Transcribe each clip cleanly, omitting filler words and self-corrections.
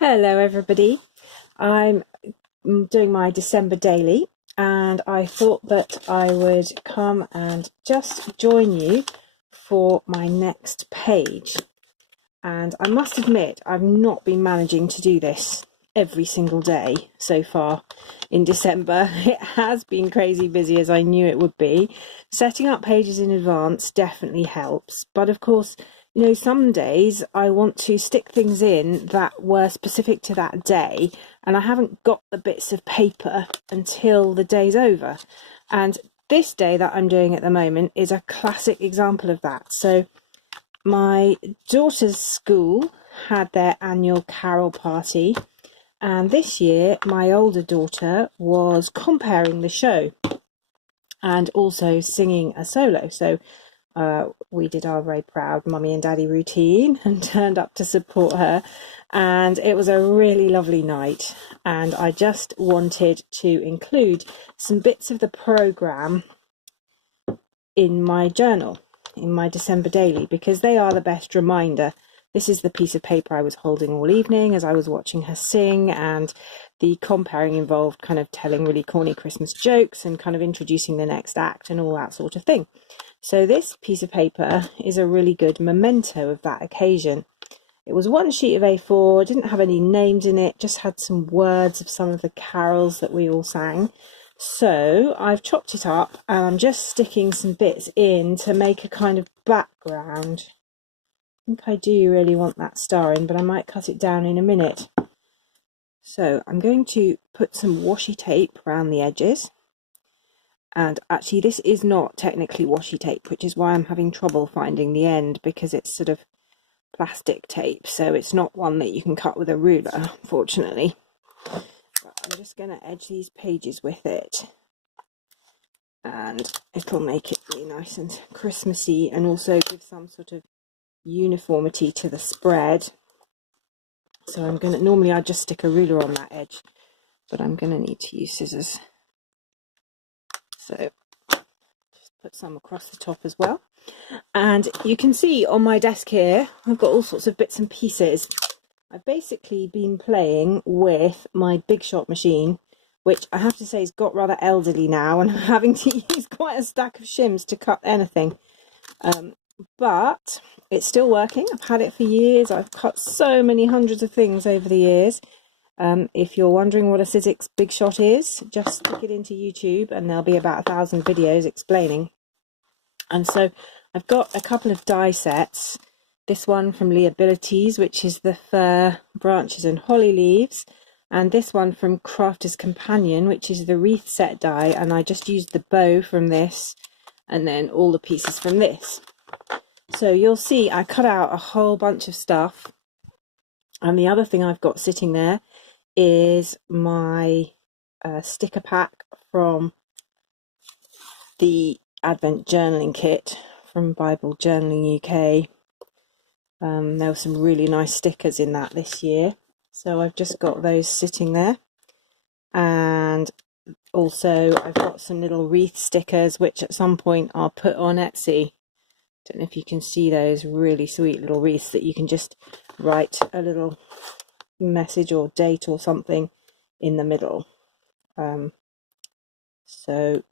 Hello everybody, I'm doing my December daily and I thought that I would come and just join you for my next page. And I must admit I've not been managing to do this every single day so far in December. It has been crazy busy, as I knew it would be. Setting up pages in advance definitely helps, but of course, you know, some days I want to stick things in that were specific to that day, and I haven't got the bits of paper until the day's over. And this day that I'm doing at the moment is a classic example of that. So my daughter's school had their annual carol party, and this year my older daughter was comparing the show and also singing a solo. So we did our very proud mummy and daddy routine and turned up to support her, and it was a really lovely night. And I just wanted to include some bits of the programme in my journal, in my December daily, because they are the best reminder. This is the piece of paper I was holding all evening as I was watching her sing, and the comparing involved kind of telling really corny Christmas jokes and kind of introducing the next act and all that sort of thing. So this piece of paper is a really good memento of that occasion. It was one sheet of A4, didn't have any names in it, just had some words of some of the carols that we all sang. So I've chopped it up and I'm just sticking some bits in to make a kind of background. I think I do really want that star in, but I might cut it down in a minute. So I'm going to put some washi tape around the edges. And actually this is not technically washi tape, which is why I'm having trouble finding the end, because it's sort of plastic tape, so it's not one that you can cut with a ruler, unfortunately. But I'm just going to edge these pages with it, and it'll make it really nice and Christmassy and also give some sort of uniformity to the spread. So I'm going to, normally I'd just stick a ruler on that edge, but I'm going to need to use scissors. So just put some across the top as well. And you can see on my desk here, I've got all sorts of bits and pieces. I've basically been playing with my Big Shot machine, which I have to say has got rather elderly now, and I'm having to use quite a stack of shims to cut anything. But it's still working. I've had it for years. I've cut so many hundreds of things over the years. If you're wondering what a Sizzix Big Shot is, just stick it into YouTube and there'll be about 1,000 videos explaining. And so I've got a couple of die sets. This one from Lee Abilities, which is the fir, branches and holly leaves, and this one from Crafter's Companion, which is the wreath set die, and I just used the bow from this and then all the pieces from this. So you'll see I cut out a whole bunch of stuff, and the other thing I've got sitting there is my sticker pack from the Advent journaling kit from Bible Journaling UK. There were some really nice stickers in that this year, so I've just got those sitting there. And also I've got some little wreath stickers which at some point I'll put on Etsy. Don't know if you can see those really sweet little wreaths that you can just write a little message or date or something in the middle. So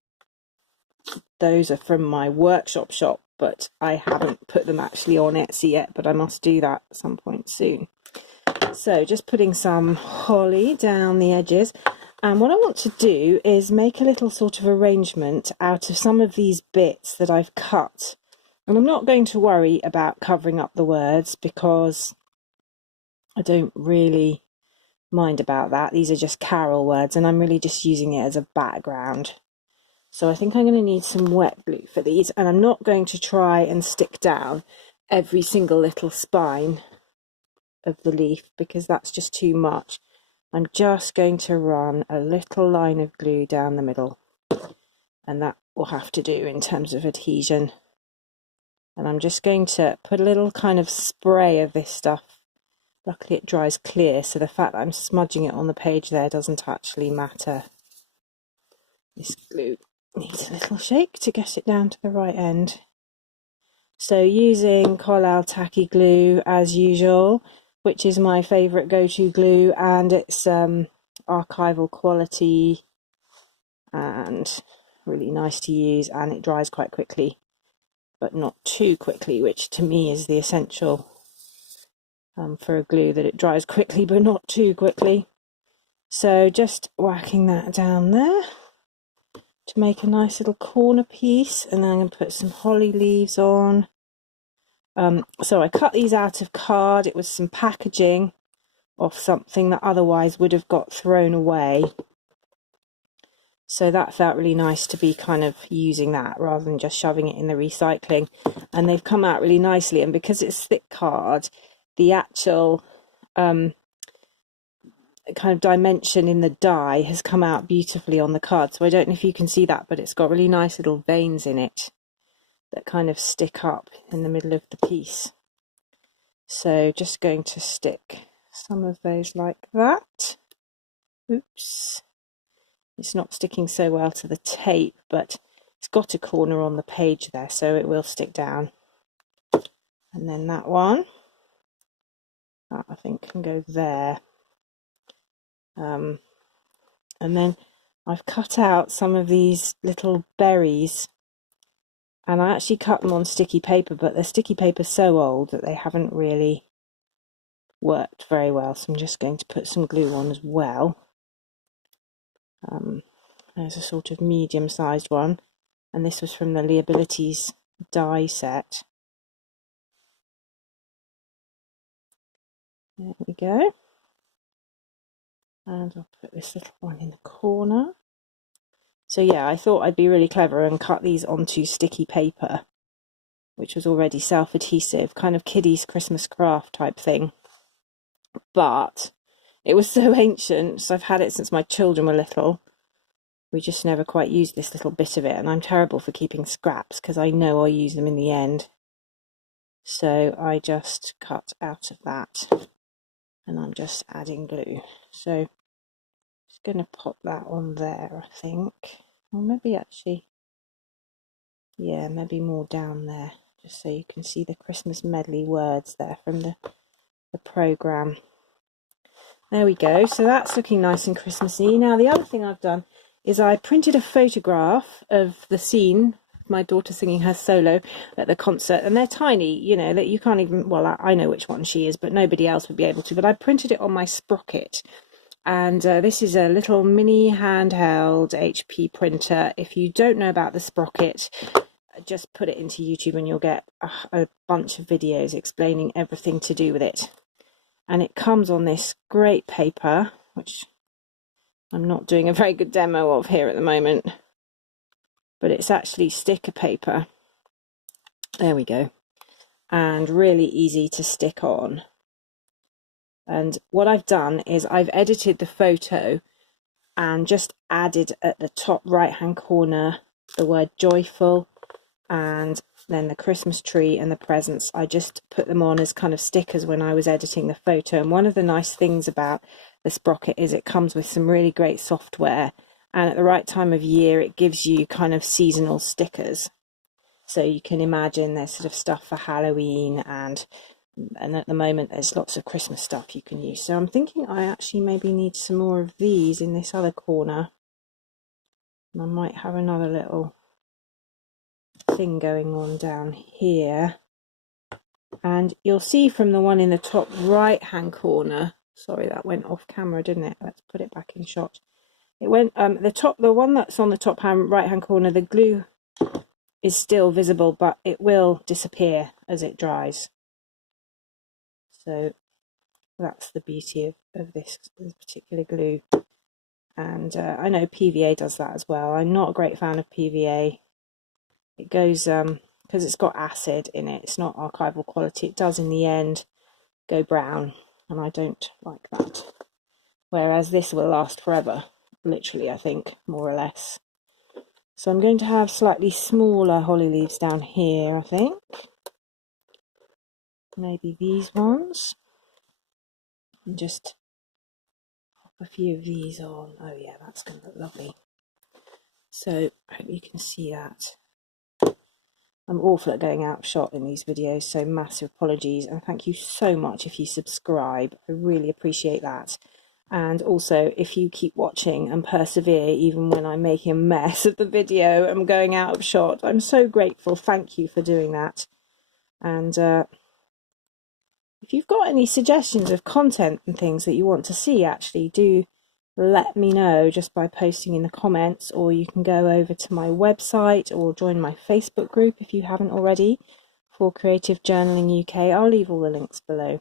those are from my workshop shop, but I haven't put them actually on Etsy yet, but I must do that at some point soon. So just putting some holly down the edges, and what I want to do is make a little sort of arrangement out of some of these bits that I've cut. And I'm not going to worry about covering up the words because I don't really mind about that. These are just carol words and I'm really just using it as a background. So I think I'm going to need some wet glue for these, and I'm not going to try and stick down every single little spine of the leaf because that's just too much. I'm just going to run a little line of glue down the middle, and that will have to do in terms of adhesion. And I'm just going to put a little kind of spray of this stuff. Luckily it dries clear, so the fact that I'm smudging it on the page there doesn't actually matter. This glue needs a little shake to get it down to the right end. So using Collal tacky glue as usual, which is my favourite go-to glue, and it's archival quality and really nice to use, and it dries quite quickly but not too quickly, which to me is the essential for a glue, that it dries quickly but not too quickly. So just whacking that down there to make a nice little corner piece, and then I'm going to put some holly leaves on. So I cut these out of card. It was some packaging off something that otherwise would have got thrown away. So that felt really nice to be kind of using that rather than just shoving it in the recycling. And they've come out really nicely. And because it's thick card, the actual kind of dimension in the die has come out beautifully on the card. So I don't know if you can see that, but it's got really nice little veins in it that kind of stick up in the middle of the piece. So just going to stick some of those like that. Oops. It's not sticking so well to the tape, but it's got a corner on the page there, so it will stick down. And then that one, that I think can go there. And then I've cut out some of these little berries, and I actually cut them on sticky paper, but the sticky paper's so old that they haven't really worked very well. So I'm just going to put some glue on as well. There's a sort of medium-sized one, and this was from the Liabilities die set. There we go. And I'll put this little one in the corner. So yeah, I thought I'd be really clever and cut these onto sticky paper, which was already self-adhesive, kind of kiddies Christmas craft type thing. But it was so ancient, so I've had it since my children were little. We just never quite used this little bit of it, and I'm terrible for keeping scraps because I know I'll use them in the end. So I just cut out of that, and I'm just adding glue. So just going to pop that on there, I think. Or maybe actually, yeah, maybe more down there, just so you can see the Christmas medley words there from the programme. There we go. So that's looking nice and Christmassy. Now the other thing I've done is I printed a photograph of the scene, my daughter singing her solo at the concert, and they're tiny, you know, that you can't even, well, I know which one she is, but nobody else would be able to, but I printed it on my Sprocket. And this is a little mini handheld HP printer. If you don't know about the Sprocket, just put it into YouTube and you'll get a bunch of videos explaining everything to do with it. And it comes on this great paper, which I'm not doing a very good demo of here at the moment, but it's actually sticker paper. There we go. And really easy to stick on. And what I've done is I've edited the photo and just added at the top right hand corner the word joyful, and then the Christmas tree and the presents. I just put them on as kind of stickers when I was editing the photo. And one of the nice things about the Sprocket is it comes with some really great software, and at the right time of year it gives you kind of seasonal stickers. So you can imagine there's sort of stuff for Halloween, and at the moment there's lots of Christmas stuff you can use. So I'm thinking I actually maybe need some more of these in this other corner, and I might have another little thing going on down here. And you'll see from the one in the top right hand corner, sorry that went off camera, didn't it? Let's put it back in shot. It went the one that's on the top right hand corner, the glue is still visible, but it will disappear as it dries. So that's the beauty of this particular glue. And I know PVA does that as well. I'm not a great fan of PVA. It goes, because it's got acid in it, it's not archival quality. It does in the end go brown, and I don't like that. Whereas this will last forever, literally, I think, more or less. So I'm going to have slightly smaller holly leaves down here, I think. Maybe these ones. And just pop a few of these on. Oh yeah, that's going to look lovely. So I hope you can see that. I'm awful at going out of shot in these videos, so massive apologies, and thank you so much if you subscribe. I really appreciate that. And also, if you keep watching and persevere even when I'm making a mess of the video and going out of shot, I'm so grateful. Thank you for doing that. And if you've got any suggestions of content and things that you want to see, actually do let me know just by posting in the comments, or you can go over to my website or join my Facebook group if you haven't already for Creative Journaling UK. I'll leave all the links below.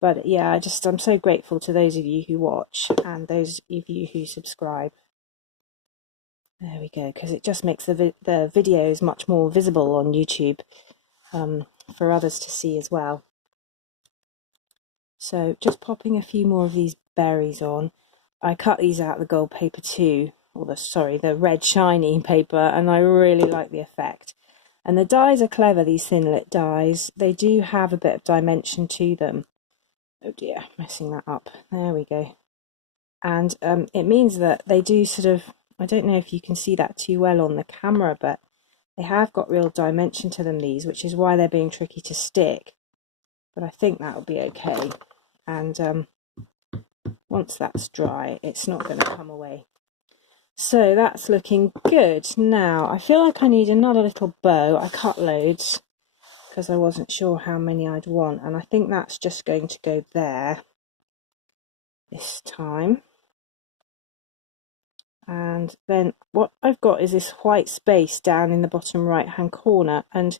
But yeah, I'm so grateful to those of you who watch and those of you who subscribe. There we go, because it just makes the videos much more visible on YouTube for others to see as well. So just popping a few more of these berries on. I cut these out of the gold paper too, or the red shiny paper, and I really like the effect. And the dies are clever, these Thinlit dies. They do have a bit of dimension to them. Oh dear, messing that up. There we go. And it means that they do sort of, I don't know if you can see that too well on the camera, but they have got real dimension to them, these, which is why they're being tricky to stick. But I think that'll be okay. And once that's dry, it's not going to come away. So that's looking good. Now, I feel like I need another little bow. I cut loads because I wasn't sure how many I'd want. And I think that's just going to go there this time. And then what I've got is this white space down in the bottom right hand corner, and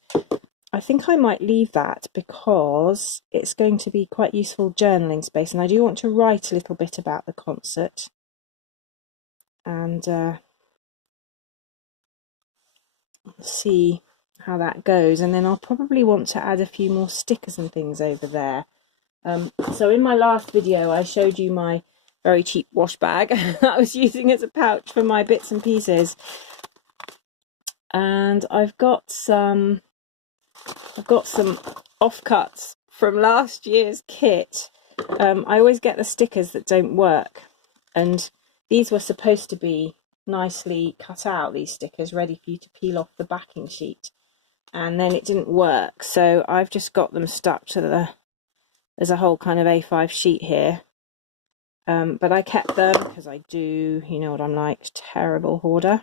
I think I might leave that because it's going to be quite useful journaling space, and I do want to write a little bit about the concert and see how that goes. And then I'll probably want to add a few more stickers and things over there. So in my last video I showed you my very cheap wash bag that I was using as a pouch for my bits and pieces, and I've got some offcuts from last year's kit. I always get the stickers that don't work, and these were supposed to be nicely cut out, these stickers, ready for you to peel off the backing sheet, and then it didn't work, so I've just got them stuck to there's a whole kind of A5 sheet here. But I kept them because I do, you know what I'm like, terrible hoarder.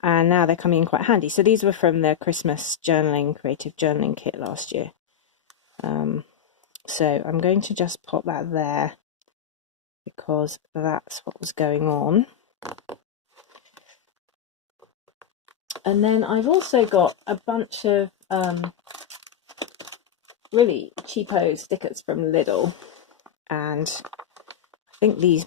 And now they're coming in quite handy. So these were from the Christmas creative journaling kit last year. So I'm going to just pop that there because that's what was going on. And then I've also got a bunch of really cheapo stickers from Lidl. And I think these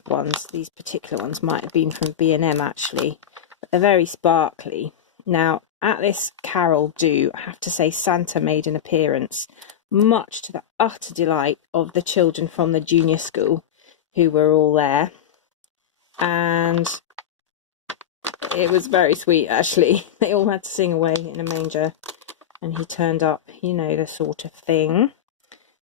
particular ones might have been from B&M actually, but they're very sparkly. Now, at this carol do, I have to say Santa made an appearance, much to the utter delight of the children from the junior school who were all there. And it was very sweet actually. They all had to sing away in a manger, and he turned up, you know, the sort of thing.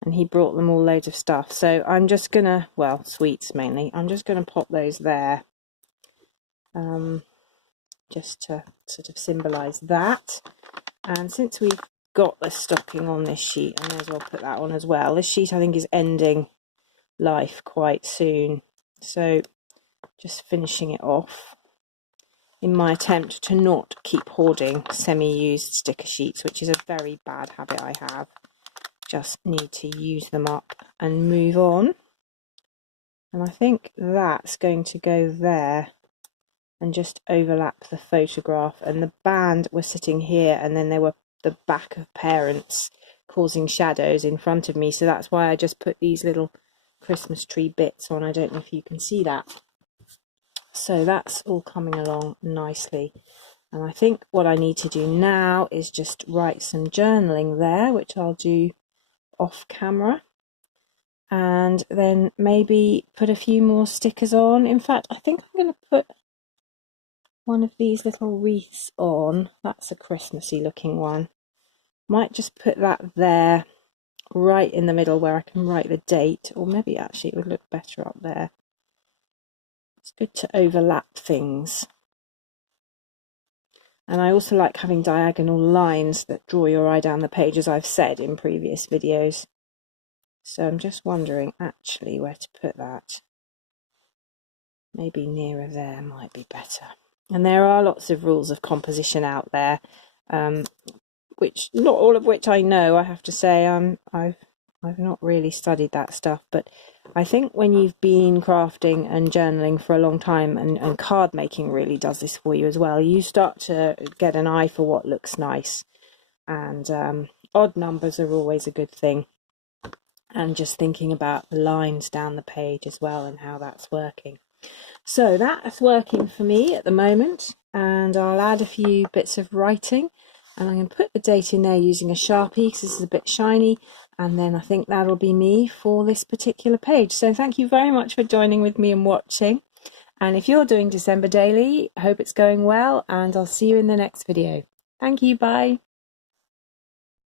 And he brought them all loads of stuff. So I'm just gonna, well, sweets mainly, I'm just gonna pop those there, just to sort of symbolise that. And since we've got the stocking on this sheet, I may as well put that on as well. This sheet I think is ending life quite soon, so just finishing it off in my attempt to not keep hoarding semi-used sticker sheets, which is a very bad habit I have. Just need to use them up and move on. And I think that's going to go there and just overlap the photograph. And the band were sitting here, and then there were the back of parents causing shadows in front of me, so that's why I just put these little Christmas tree bits on. I don't know if you can see that. So that's all coming along nicely. And I think what I need to do now is just write some journaling there, which I'll do off camera, and then maybe put a few more stickers on. In fact, I think I'm going to put one of these little wreaths on. That's a Christmassy looking one. Might just put that there right in the middle where I can write the date, or maybe actually it would look better up there. It's good to overlap things. And I also like having diagonal lines that draw your eye down the page, as I've said in previous videos. So I'm just wondering actually where to put that. Maybe nearer there might be better. And there are lots of rules of composition out there, which not all of which I know, I have to say. I've not really studied that stuff, but I think when you've been crafting and journaling for a long time, and card making really does this for you as well, you start to get an eye for what looks nice, and odd numbers are always a good thing, and just thinking about the lines down the page as well and how that's working. So that's working for me at the moment, and I'll add a few bits of writing, and I'm going to put the date in there using a Sharpie because this is a bit shiny, and then I think that'll be me for this particular page. So thank you very much for joining with me and watching, and if you're doing December Daily, I hope it's going well, and I'll see you in the next video. Thank you, bye.